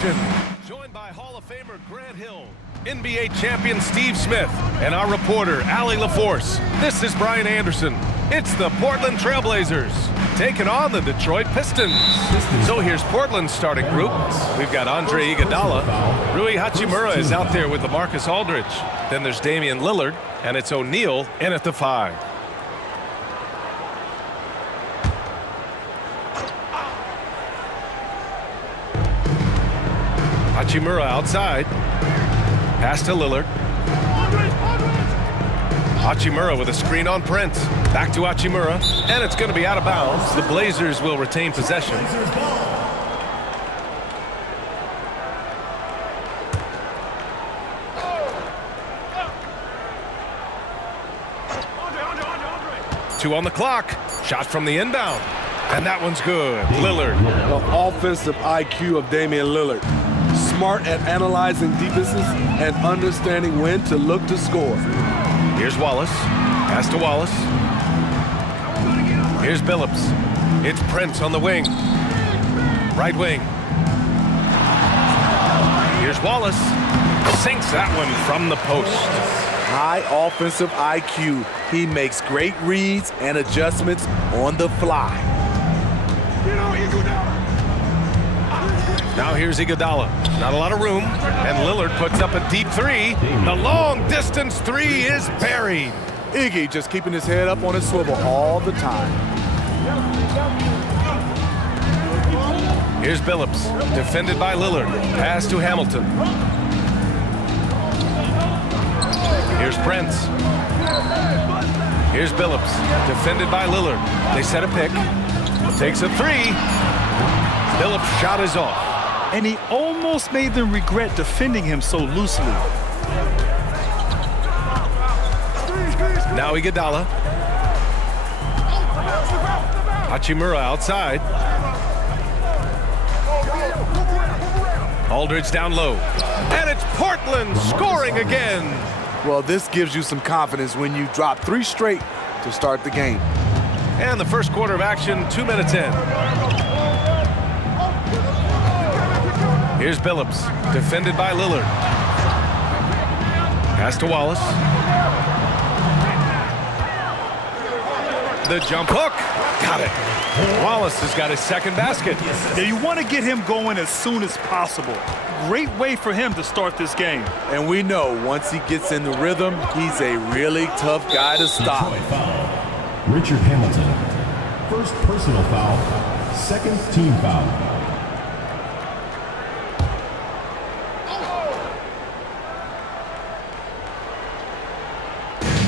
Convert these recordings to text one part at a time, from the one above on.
Joined by Hall of Famer Grant Hill, NBA champion Steve Smith, and our reporter Allie LaForce. This is Brian Anderson. It's the Portland Trailblazers taking on the Detroit Pistons. So here's Portland's starting group. We've got Andre Iguodala. Rui Hachimura is out there with LaMarcus Aldridge. Then there's Damian Lillard, and it's O'Neal in at the 5. Hachimura outside. Pass to Lillard. Hachimura with a screen on Prince. Back to Hachimura, and it's going to be out of bounds. The Blazers will retain possession. Two on the clock. Shot from the inbound. And that one's good. Lillard. The offensive IQ of Damian Lillard. Smart at analyzing defenses and understanding when to look to score. Here's Wallace. Pass to Wallace. Here's Billups. It's Prince on the wing. Right wing. Here's Wallace. Sinks that one from the post. High offensive IQ. He makes great reads and adjustments on the fly. Now here's Iguodala. Not a lot of room, and Lillard puts up a deep 3. The long-distance 3 is buried. Iggy just keeping his head up on his swivel all the time. Here's Billups, defended by Lillard. Pass to Hamilton. Here's Prince. Here's Billups, defended by Lillard. They set a pick. Takes a 3. Billups' shot is off. And he almost made them regret defending him so loosely. Now Iguodala. Hachimura outside. Aldridge down low. And it's Portland scoring again. Well, this gives you some confidence when you drop 3 straight to start the game. And the first quarter of action, 2 minutes in. Here's Billups, defended by Lillard. Pass to Wallace. The jump hook. Got it. Wallace has got his second basket. Yeah, you want to get him going as soon as possible. Great way for him to start this game. And we know once he gets in the rhythm, he's a really tough guy to stop. Richard Hamilton. First personal foul. Second team foul.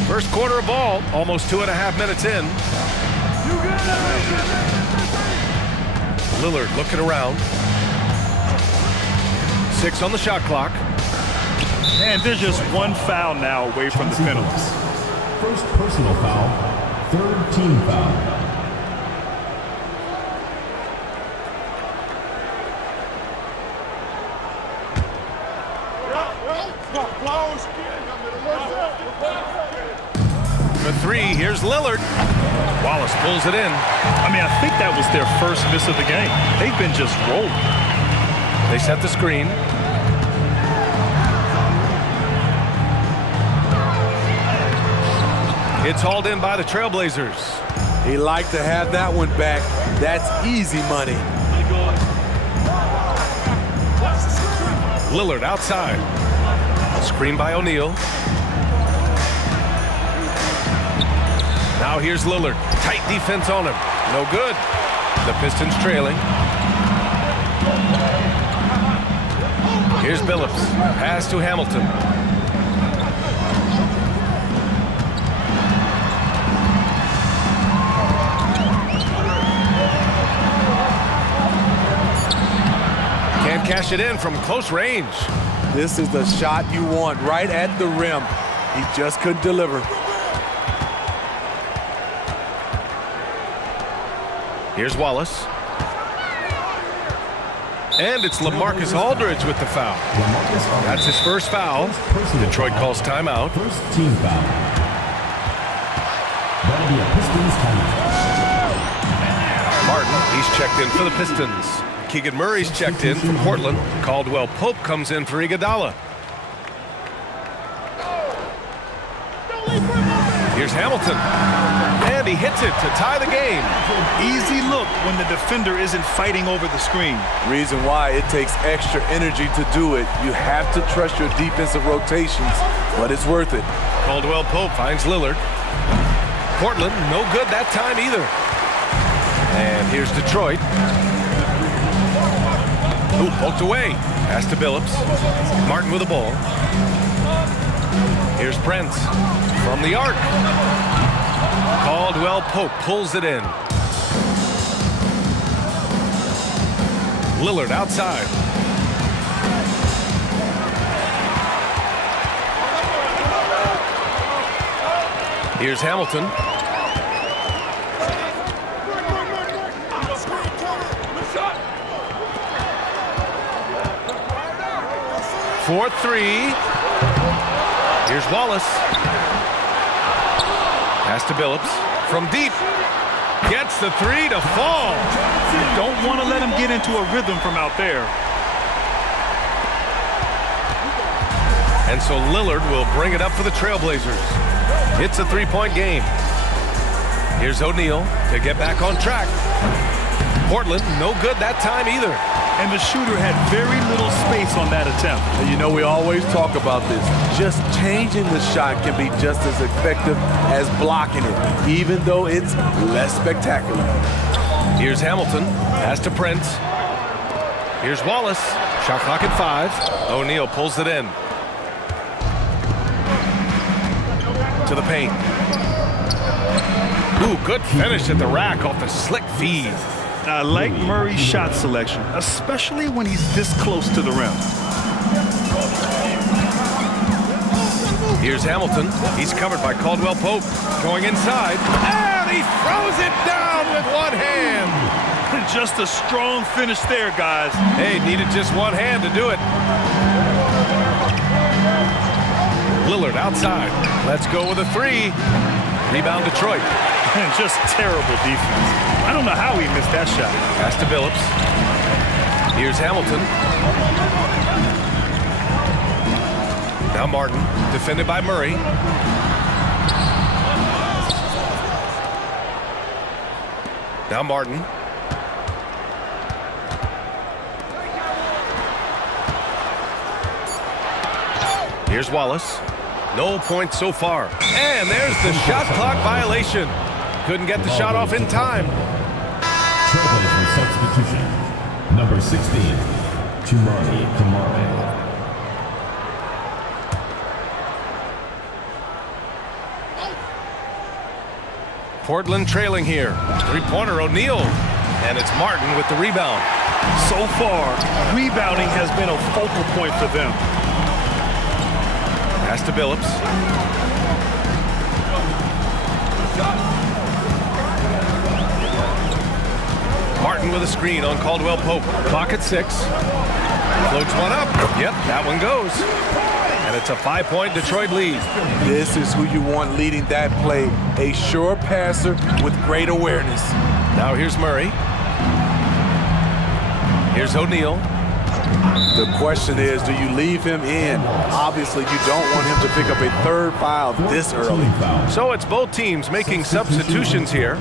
First quarter of ball, almost 2.5 minutes in. Lillard looking around. 6 on the shot clock. And there's just one foul now away from the penalties. First personal foul, third team foul. For 3, here's Lillard. Wallace pulls it in. I mean, I think that was their first miss of the game. They've been just rolling. They set the screen. It's hauled in by the Trailblazers. He liked to have that one back. That's easy money. Lillard outside. Screen by O'Neal. Now here's Lillard. Tight defense on him. No good. The Pistons trailing. Here's Billups. Pass to Hamilton. Can't cash it in from close range. This is the shot you want right at the rim. He just couldn't deliver. Here's Wallace. And it's LaMarcus Aldridge with the foul. That's his first foul. Detroit calls timeout. First team foul. That'll be a Pistons timeout. Martin, he's checked in for the Pistons. Keegan Murray's checked in for Portland. Caldwell Pope comes in for Iguodala. Here's Hamilton. And he hits it to tie the game. Easy look when the defender isn't fighting over the screen. Reason why it takes extra energy to do it. You have to trust your defensive rotations, but it's worth it. Caldwell Pope finds Lillard. Portland, no good that time either. And here's Detroit. Ooh, poked away. Pass to Billups. Martin with the ball. Here's Prince from the arc. Caldwell Pope pulls it in. Lillard outside. Here's Hamilton. For three. Here's Wallace. Pass to Billups. From deep. Gets the three to fall. You don't want to let him get into a rhythm from out there. And so Lillard will bring it up for the Trailblazers. It's a three-point game. Here's O'Neal to get back on track. Portland, no good that time either. And the shooter had very little space on that attempt. And you know, we always talk about this. Just changing the shot can be just as effective as blocking it, even though it's less spectacular. Here's Hamilton. Pass to Prince. Here's Wallace. Shot clock at 5. O'Neal pulls it in. To the paint. Ooh, good finish at the rack off the slick feed. I like Murray's shot selection, especially when he's this close to the rim. Here's Hamilton. He's covered by Caldwell Pope. Going inside. And he throws it down with one hand. Just a strong finish there, guys. Hey, needed just one hand to do it. Lillard outside. Let's go with a three. Rebound Detroit. And just terrible defense. I don't know how he missed that shot. Pass to Billups. Here's Hamilton. Now Martin, defended by Murray. Now Martin. Here's Wallace. No points so far. And there's the shot clock violation. Couldn't get the shot off in time. Trailblazers substitution. Number 16, Tumani Kamara. Portland trailing here. Three-pointer O'Neal. And it's Martin with the rebound. So far, rebounding has been a focal point for them. Pass to Billups. Martin with a screen on Caldwell Pope. Clock at 6. Floats one up. Yep, that one goes. And it's a 5-point Detroit lead. This is who you want leading that play. A sure passer with great awareness. Now here's Murray. Here's O'Neal. The question is, do you leave him in? Obviously, you don't want him to pick up a third foul this early. So it's both teams making substitutions here.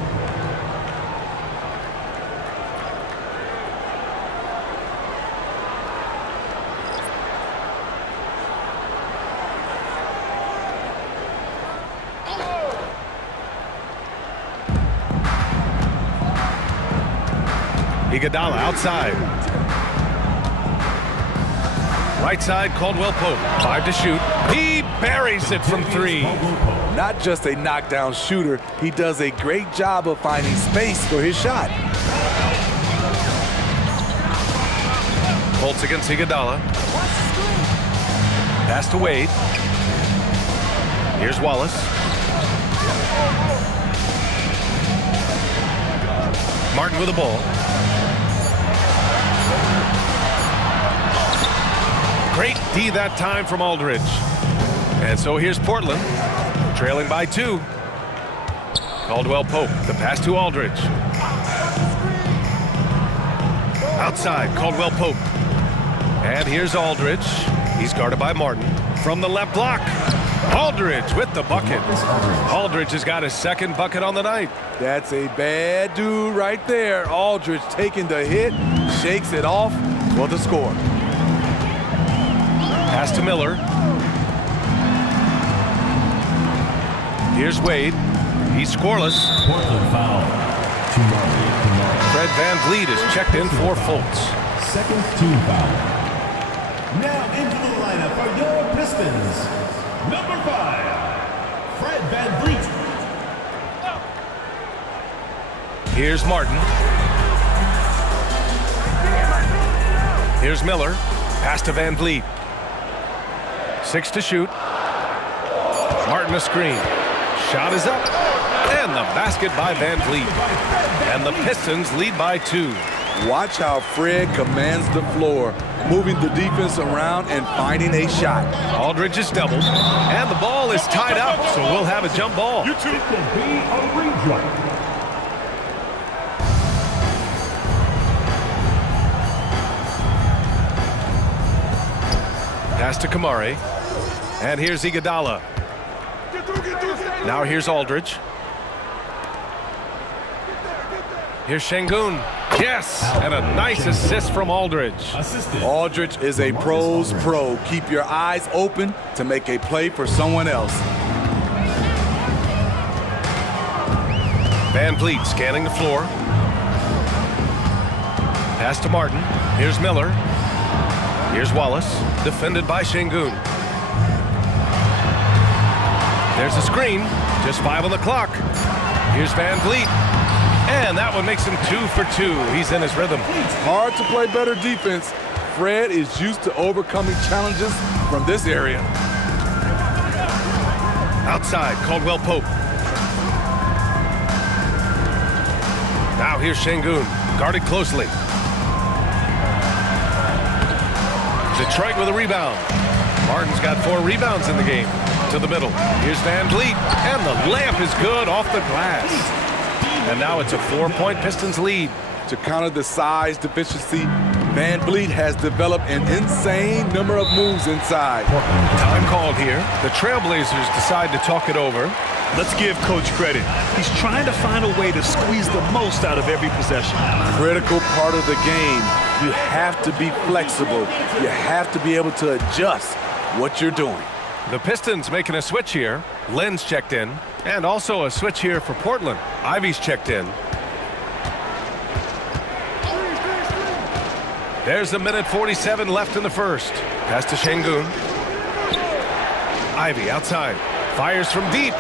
Iguodala outside. Right side, Caldwell Pope. 5 to shoot. He buries it from 3. Not just a knockdown shooter, he does a great job of finding space for his shot. Colts against Iguodala. Pass to Wade. Here's Wallace. Martin with the ball. Great D that time from Aldridge. And so here's Portland, trailing by 2. Caldwell Pope, the pass to Aldridge. Outside, Caldwell Pope. And here's Aldridge. He's guarded by Martin. From the left block, Aldridge with the bucket. Aldridge has got his second bucket on the night. That's a bad dude right there. Aldridge taking the hit, shakes it off for the score. Pass to Miller. Here's Wade. He's scoreless. Portland foul. Fred VanVleet is checked in for Fultz. Second team foul. Now into the lineup for your Pistons. Number 5, Fred VanVleet. Here's Martin. Here's Miller. Pass to VanVleet. 6 to shoot. Martin a screen. Shot is up. And the basket by VanVleet. And the Pistons lead by 2. Watch how Fred commands the floor, moving the defense around and finding a shot. Aldridge is doubled. And the ball is tied up, so we'll have a jump ball. It will be a redraw. Pass to Kamari. And here's Iguodala. Now here's Aldridge. Here's Şengün. Yes, and a nice assist from Aldridge. Aldridge is a pro's pro. Keep your eyes open to make a play for someone else. VanVleet scanning the floor. Pass to Martin. Here's Miller. Here's Wallace, defended by Şengün. There's a screen, just 5 on the clock. Here's VanVleet. And that one makes him 2 for 2. He's in his rhythm. Hard to play better defense. Fred is used to overcoming challenges from this area. Outside, Caldwell Pope. Now here's Şengün, guarded closely. Detroit with a rebound. Martin's got 4 rebounds in the game. To the middle. Here's VanVleet. And the layup is good off the glass. And now it's a 4-point Pistons lead. To counter the size deficiency, VanVleet has developed an insane number of moves inside. Time called here. The Trailblazers decide to talk it over. Let's give Coach credit. He's trying to find a way to squeeze the most out of every possession. Critical part of the game. You have to be flexible. You have to be able to adjust what you're doing. The Pistons making a switch here. Len's checked in. And also a switch here for Portland. Ivy's checked in. There's a minute 47 left in the first. Pass to Şengün. Ivy outside. Fires from deep.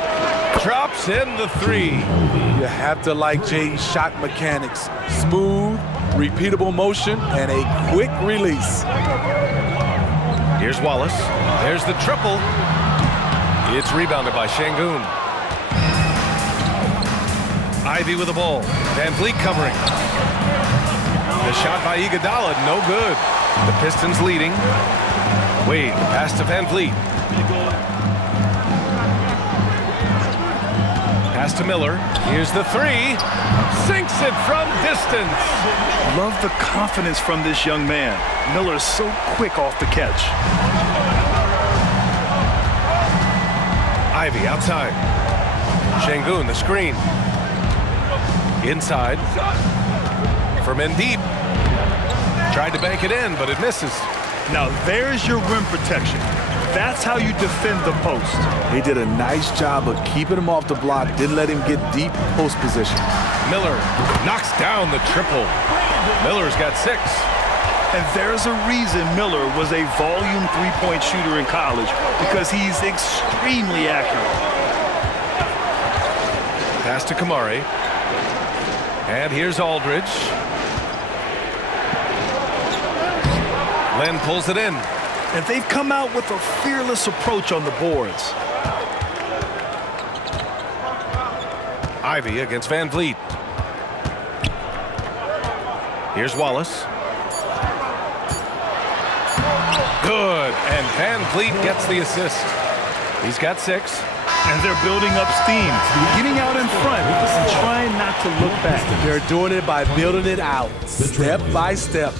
Drops in the 3. You have to like Jaden's shot mechanics. Smooth, repeatable motion, and a quick release. Here's Wallace. There's the triple. It's rebounded by Şengün. Ivy with the ball. VanVleet covering. The shot by Iguodala, no good. The Pistons leading. Wade, the pass to VanVleet. Pass to Miller. Here's the 3. Sinks it from distance. Love the confidence from this young man. Miller is so quick off the catch. Ivy outside. Şengün, the screen. Inside. From in deep. Tried to bank it in, but it misses. Now there's your rim protection. That's how you defend the post. He did a nice job of keeping him off the block, didn't let him get deep post position. Miller knocks down the triple. Miller's got 6. And there's a reason Miller was a volume 3-point shooter in college, because he's extremely accurate. Pass to Kamari. And here's Aldridge. Len pulls it in. And they've come out with a fearless approach on the boards. Ivy against VanVleet. Here's Wallace. Good, and VanVleet gets the assist. He's got 6. And they're building up steam, getting out in front and trying not to look back. They're doing it by building it out, step by step,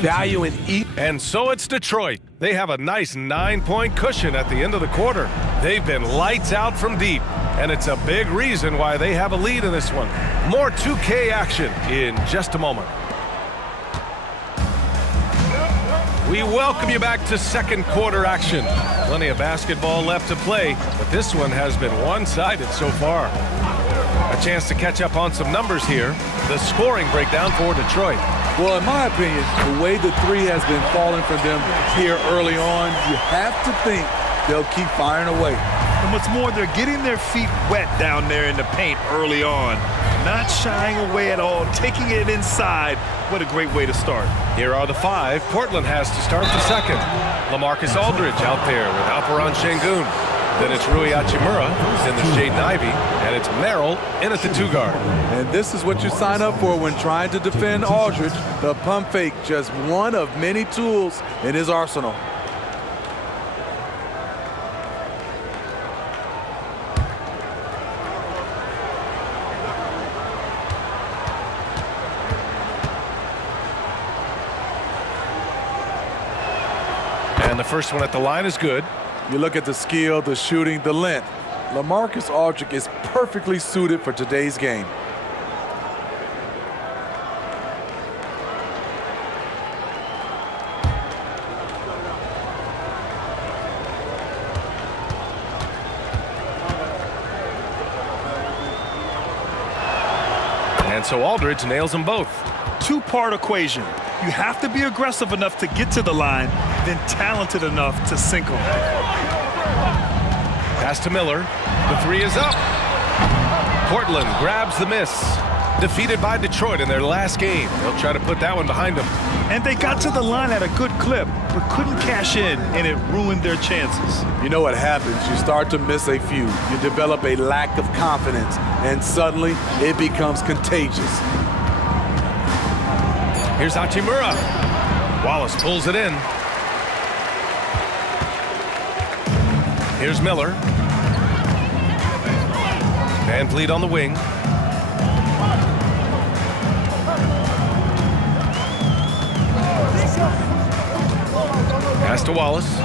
valuing each. And so it's Detroit. They have a nice 9-point cushion at the end of the quarter. They've been lights out from deep, and it's a big reason why they have a lead in this one. More 2K action in just a moment. We welcome you back to second quarter action. Plenty of basketball left to play, but this one has been one-sided so far. A chance to catch up on some numbers here. The scoring breakdown for Detroit. Well, in my opinion, the way the three has been falling for them here early on, you have to think they'll keep firing away. And what's more, they're getting their feet wet down there in the paint early on. Not shying away at all, taking it inside. What a great way to start. Here are the 5. Portland has to start the second. LaMarcus Aldridge out there with Alperen Şengün. Then it's Rui Hachimura, then there's Jaden Ivey, and it's Merrill in at the 2 guard. And this is what you sign up for when trying to defend Aldridge. The pump fake, just one of many tools in his arsenal. And the first one at the line is good. You look at the skill, the shooting, the length. LaMarcus Aldridge is perfectly suited for today's game. And so Aldridge nails them both. Two-part equation. You have to be aggressive enough to get to the line, then talented enough to sink them. Pass to Miller. The 3 is up. Portland grabs the miss. Defeated by Detroit in their last game. They'll try to put that one behind them. And they got to the line at a good clip, but couldn't cash in, and it ruined their chances. You know what happens? You start to miss a few. You develop a lack of confidence, and suddenly it becomes contagious. Here's Hachimura. Wallace pulls it in. Here's Miller. Van Vliet on the wing. Pass to Wallace.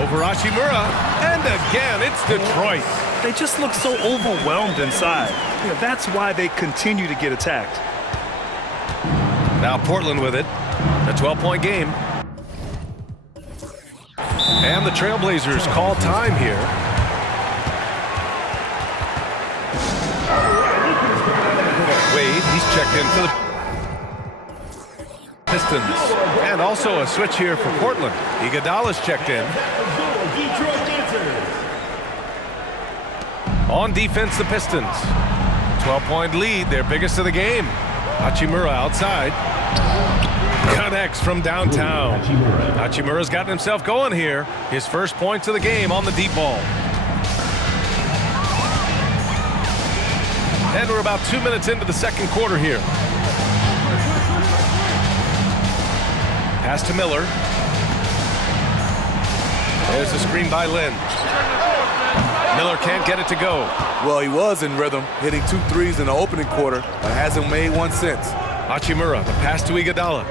Over Hachimura. And again, it's Detroit. They just look so overwhelmed inside. That's why they continue to get attacked. Now Portland with it. A 12-point game. And the Trailblazers call time here. Wade, he's checked in for the Pistons. And also a switch here for Portland. Iguodala's checked in. On defense, the Pistons. 12-point lead, their biggest of the game. Hachimura outside. Connects from downtown. Hachimura's gotten himself going here. His first points of the game on the deep ball. And we're about 2 minutes into the second quarter here. Pass to Miller. There's the screen by Lynn. Miller can't get it to go. Well, he was in rhythm, hitting 2 threes in the opening quarter, but hasn't made one since. Hachimura, the pass to Iguodala.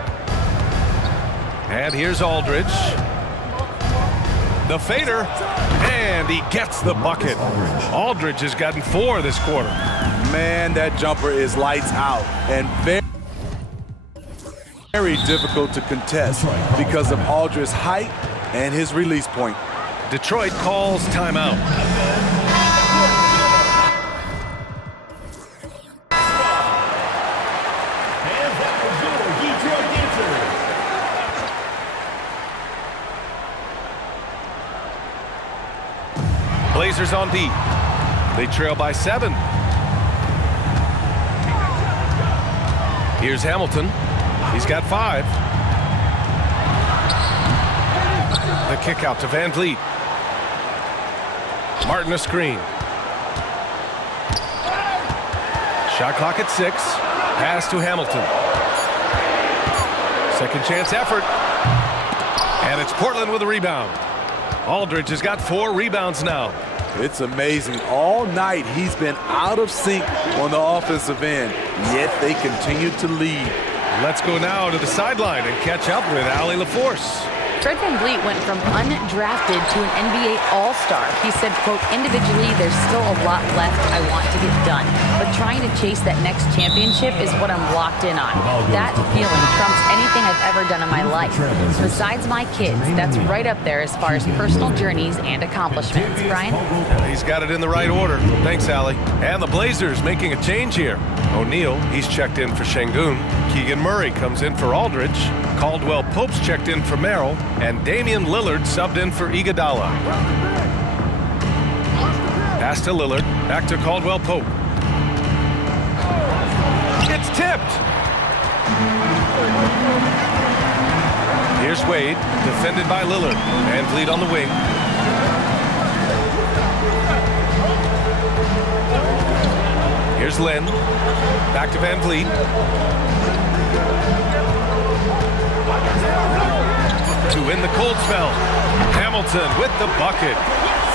And here's Aldridge. The fader, and he gets the bucket. Aldridge has gotten 4 this quarter. Man, that jumper is lights out and very difficult to contest because of Aldridge's height and his release point. Detroit calls timeout. Blazers on deep. They trail by 7. Here's Hamilton. He's got 5. The kick out to Van Vliet. Martin a screen. Shot clock at 6. Pass to Hamilton. Second chance effort. And it's Portland with a rebound. Aldridge has got 4 rebounds now. It's amazing. All night he's been out of sync on the offensive end, yet they continue to lead. Let's go now to the sideline and catch up with Allie LaForce. Fred VanVleet went from undrafted to an NBA All-Star. He said, quote, individually, there's still a lot left I want to get done. But trying to chase that next championship is what I'm locked in on. That feeling trumps anything I've ever done in my life. Besides my kids, that's right up there as far as personal journeys and accomplishments. Brian? He's got it in the right order. Thanks, Allie. And the Blazers making a change here. O'Neal, he's checked in for Şengün. Keegan Murray comes in for Aldridge. Caldwell Pope's checked in for Merrill. And Damian Lillard subbed in for Iguodala. Pass to Lillard. Back to Caldwell Pope. It's tipped. Here's Wade, defended by Lillard. VanVleet on the wing. Here's Lynn. Back to VanVleet. To win the cold spell. Hamilton with the bucket.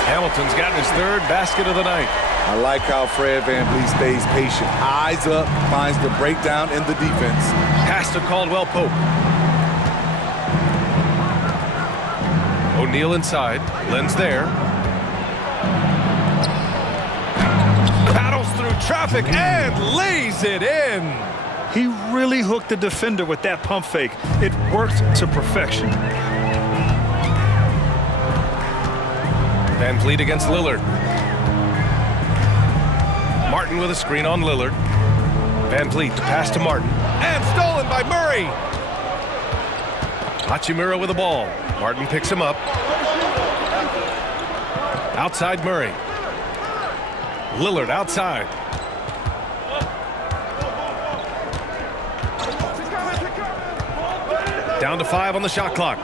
Hamilton's gotten his 3rd basket of the night. I like how Fred VanVleet stays patient. Eyes up, finds the breakdown in the defense. Pass to Caldwell Pope. O'Neal inside. Lynn's there. Paddles through traffic and lays it in. He really hooked the defender with that pump fake. It worked to perfection. VanVleet against Lillard. Martin with a screen on Lillard. VanVleet, the pass to Martin. And stolen by Murray. Hachimura with the ball. Martin picks him up. Outside Murray. Lillard outside. Down to 5 on the shot clock.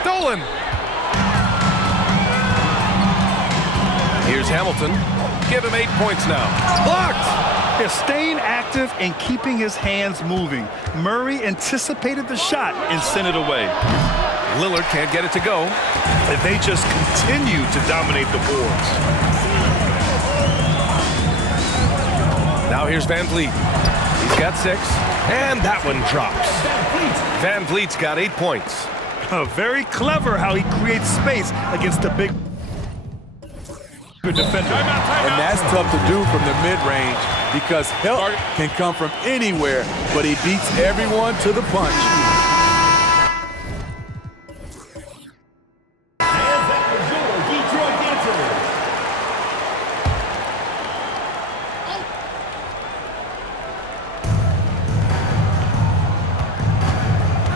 Stolen. Here's Hamilton. Give him 8 points now. Blocked. They're staying active and keeping his hands moving. Murray anticipated the shot and sent it away. Lillard can't get it to go. And they just continue to dominate the boards. Now here's VanVleet. He's got 6. And that one drops. VanVleet's got 8 points. Very clever how he creates space against the big defender. And that's tough to do from the mid-range because help can come from anywhere, but he beats everyone to the punch.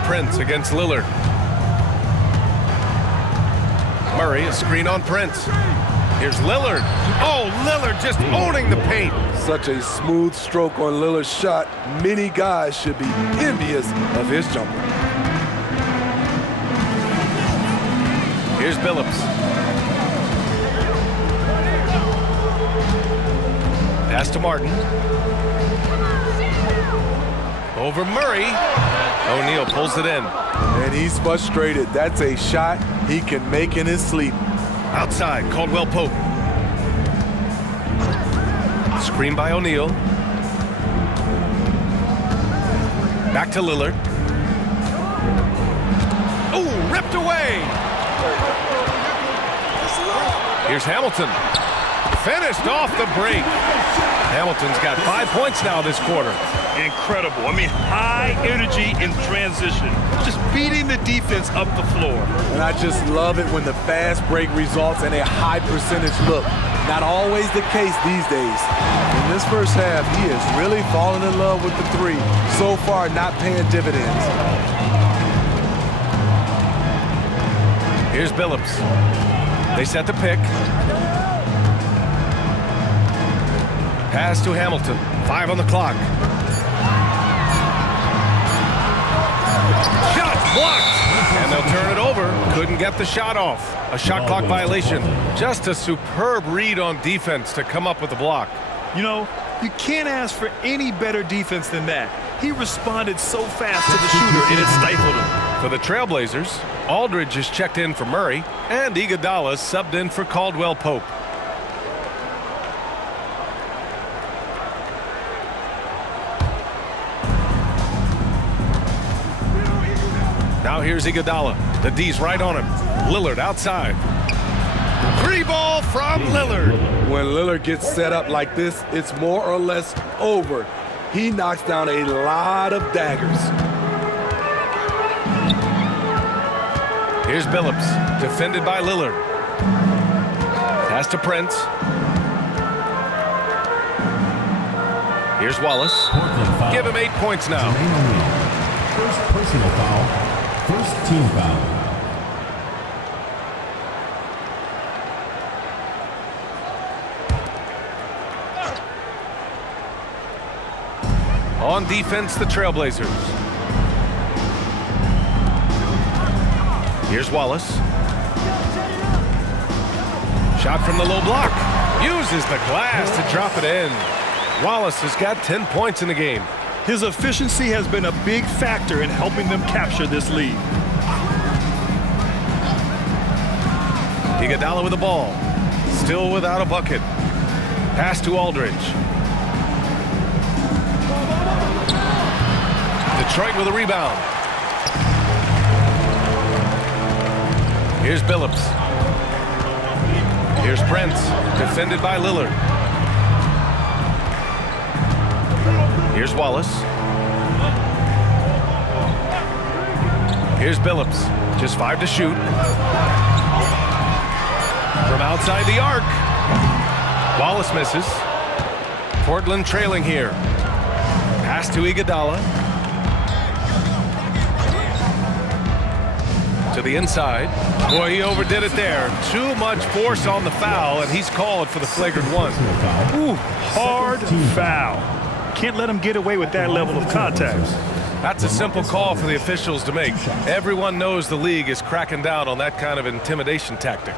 Prince against Lillard. Murray, a screen on Prince. Here's Lillard. Oh, Lillard just owning the paint. Such a smooth stroke on Lillard's shot. Many guys should be envious of his jumper. Here's Billups. Pass to Martin. Over Murray. O'Neal pulls it in. And he's frustrated. That's a shot he can make in his sleep. Outside, Caldwell Pope. Screen by O'Neal. Back to Lillard. Oh, ripped away. Here's Hamilton. Finished off the break. Hamilton's got 5 points now this quarter. Incredible. I mean, high energy in transition. Just beating the defense up the floor. And I just love it when the fast break results in a high percentage look. Not always the case these days. In this first half, he is really falling in love with the 3. So far, not paying dividends. Here's Billups. They set the pick. Pass to Hamilton. 5 on the clock. Shot blocked. And they'll turn it over. Couldn't get the shot off. A shot clock violation. Just a superb read on defense to come up with the block. You know, you can't ask for any better defense than that. He responded so fast to the shooter, and it stifled him. For the Trailblazers, Aldridge is checked in for Murray, and Iguodala subbed in for Caldwell Pope. Now here's Iguodala. The D's right on him. Lillard outside. Free ball from Lillard. When Lillard gets set up like this, it's more or less over. He knocks down a lot of daggers. Here's Billups, defended by Lillard. Pass to Prince. Here's Wallace. Give him 8 points now. First personal foul. First team foul. On defense, the Trailblazers. Here's Wallace. Shot from the low block. Uses the glass to drop it in. Wallace has got 10 points in the game. His efficiency has been a big factor in helping them capture this lead. Iguodala with the ball. Still without a bucket. Pass to Aldridge. Detroit with a rebound. Here's Billups. Here's Prince, defended by Lillard. Here's Wallace. Here's Billups. Just 5 to shoot. From outside the arc. Wallace misses. Portland trailing here. Pass to Iguodala. To the inside. Boy, he overdid it there. Too much force on the foul, and he's called for the flagrant one. Ooh, hard foul. Can't let him get away with that level of contact. That's a simple call for the officials to make. Everyone knows the league is cracking down on that kind of intimidation tactic.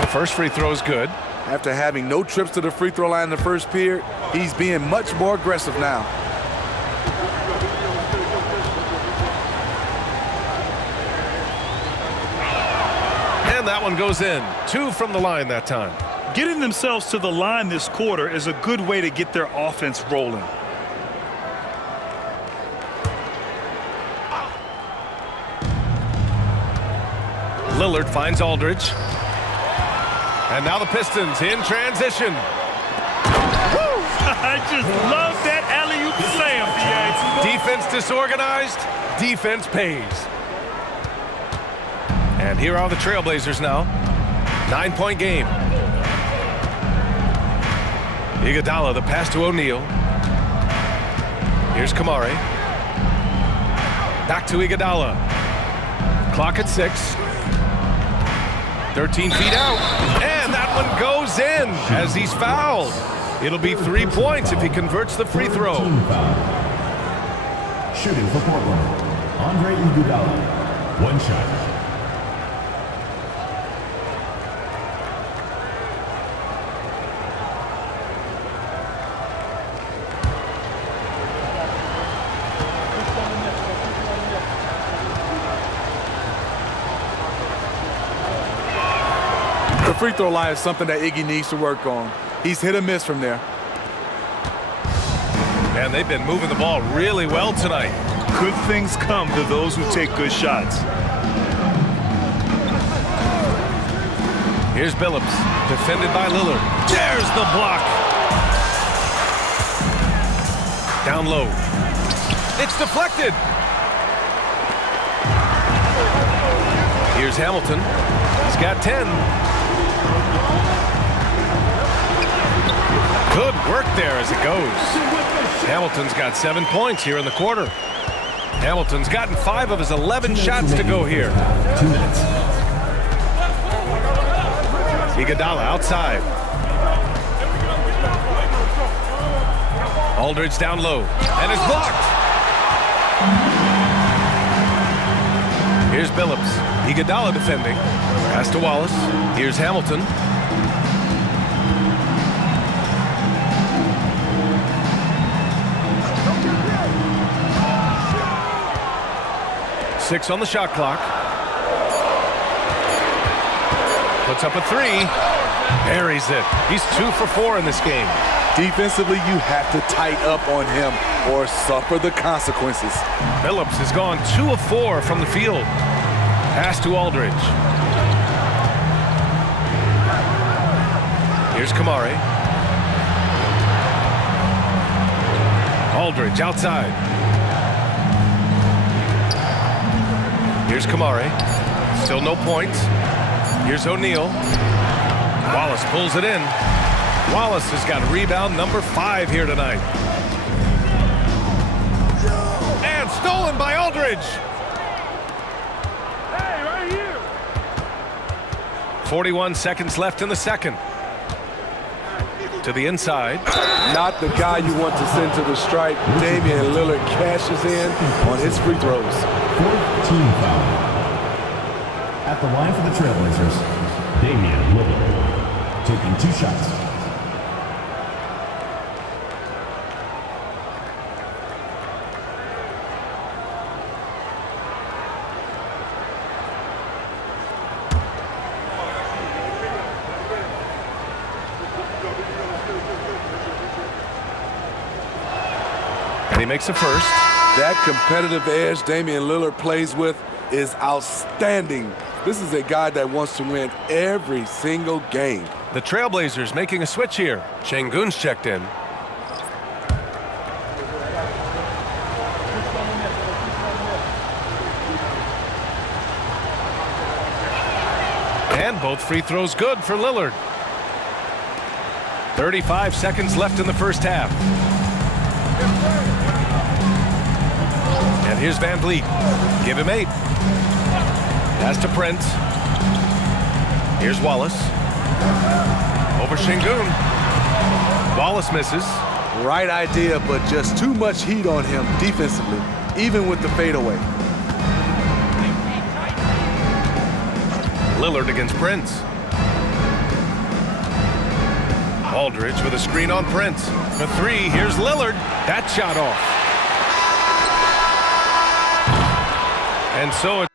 The first free throw is good. After having no trips to the free throw line in the first period, he's being much more aggressive now. And that one goes in. 2 from the line that time. Getting themselves to the line this quarter is a good way to get their offense rolling. Lillard finds Aldridge. And now the Pistons in transition. I just love that alley-oop slam, DA. Defense disorganized, defense pays. And here are the Trailblazers now. 9-point game. Iguodala, the pass to O'Neal. Here's Kamari. Back to Iguodala. Clock at 6. 13 feet out. And that one goes in as he's fouled. It'll be 3 points if he converts the free throw. Shooting for Portland, Andre Iguodala. 1 shot. The free throw line is something that Iggy needs to work on. He's hit or miss from there. And they've been moving the ball really well tonight. Good things come to those who take good shots. Here's Billups, defended by Lillard. There's the block. Down low. It's deflected. Here's Hamilton. He's got 10. Good work there as it goes. Hamilton's got 7 points here in the quarter. Hamilton's gotten 5 of his 11 shots to go here. 2 minutes. Iguodala outside. Aldridge down low. And is blocked. Here's Billups. Iguodala defending. Pass to Wallace. Here's Hamilton. Six on the shot clock. Puts up a three. Buries it. He's 2 for 4 in this game. Defensively, you have to tighten up on him or suffer the consequences. Phillips has gone 2 of 4 from the field. Pass to Aldridge. Here's Kamari. Aldridge outside. Here's Kamari. Still no points. Here's O'Neal. Wallace pulls it in. Wallace has got rebound number 5 here tonight. And stolen by Aldridge. Hey, right here. 41 seconds left in the second. To the inside. Not the guy you want to send to the stripe. Damian Lillard cashes in on his free throws. 4th team foul. At the line for the Trailblazers, Damian Lillard, taking 2 shots. And he makes a first. That competitive edge Damian Lillard plays with is outstanding. This is a guy that wants to win every single game. The Trailblazers making a switch here. Şengün's checked in. And both free throws good for Lillard. 35 seconds left in the first half. And here's Van Vliet. Give him 8. Pass to Prince. Here's Wallace. Over Şengün. Wallace misses. Right idea, but just too much heat on him defensively, even with the fadeaway. Lillard against Prince. Aldridge with a screen on Prince. For 3, here's Lillard. That shot off. And so